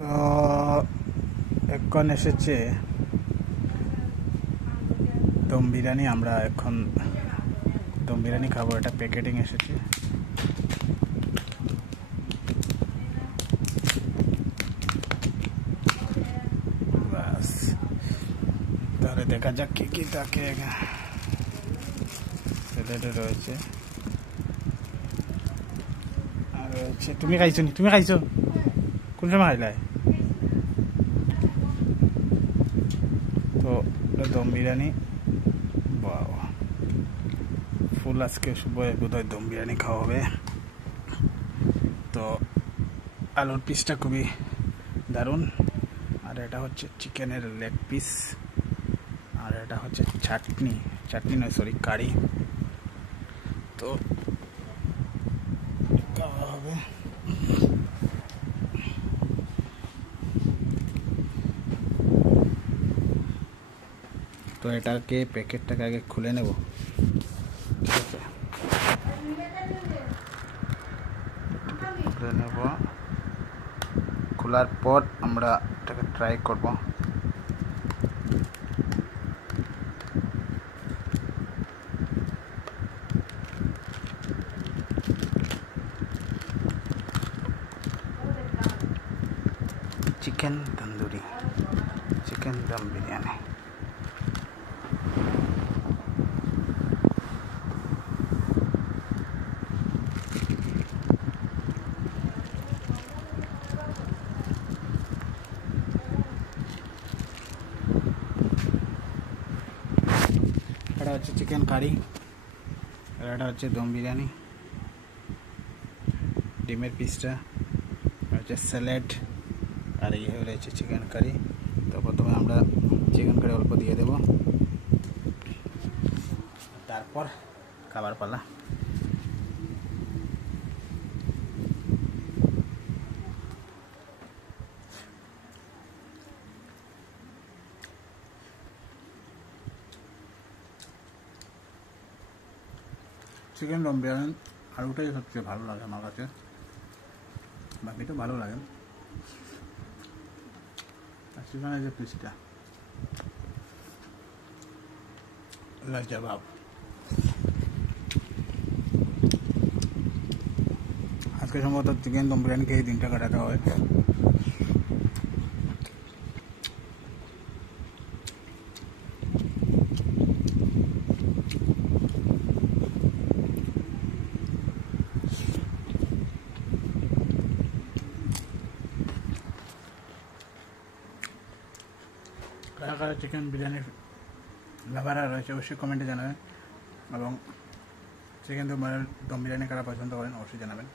তো এখন এসেছে দম বিরিয়ানি। আমরা এখন দম বিরিয়ানি খাবো। এটা প্যাকেটিং এসেছে। বাস, তাহলে দেখা যাক কি কি থাকে। রয়েছে আর রয়েছে। তুমি খাইছো নি? তুমি খাইছো কোন সময় খাইলাই? তো দম বিরিয়ানি ফুল আজকে বোধহয় দম বিরিয়ানি খাওয়া হবে। তো আলুর পিসটা খুবই দারুণ। আর এটা হচ্ছে চিকেনের লেগ পিস। আর এটা হচ্ছে চাটনি নয়, সরি, কারি। তো খাওয়া হবে। তো এটাকে প্যাকেটটাকে আগে খুলে নেব, ঠিক আছে? খুলে নেব। খোলার পর আমরা এটাকে ট্রাই করব। Chicken tandoori, chicken dum biryani. এটা হচ্ছে চিকেন কারি, আর এটা হচ্ছে দম বিরিয়ানি। ডিমের পিসটা হচ্ছে স্যালাড, আর এই রয়েছে চিকেন কারি। তো প্রথমে আমরা চিকেন কারি অল্প দিয়ে দেব, তারপর খাবার পালা। চিকেন দম বিরিয়ানি আলুটাই সবচেয়ে ভালো লাগে আমার কাছে, বাকি তো ভালো লাগে। আর চিকেনের যে পিসটা লাজবাব। আজকে সম্ভবত চিকেন দম বিরিয়ানি খেয়ে দিনটা কাটাতে হয়। কারা কারা চিকেন বিরিয়ানির লাভাররা রয়েছে অবশ্যই কমেন্টে জানাবেন, এবং চিকেন দম বিরিয়ানি কারা পছন্দ করেন অবশ্যই জানাবেন।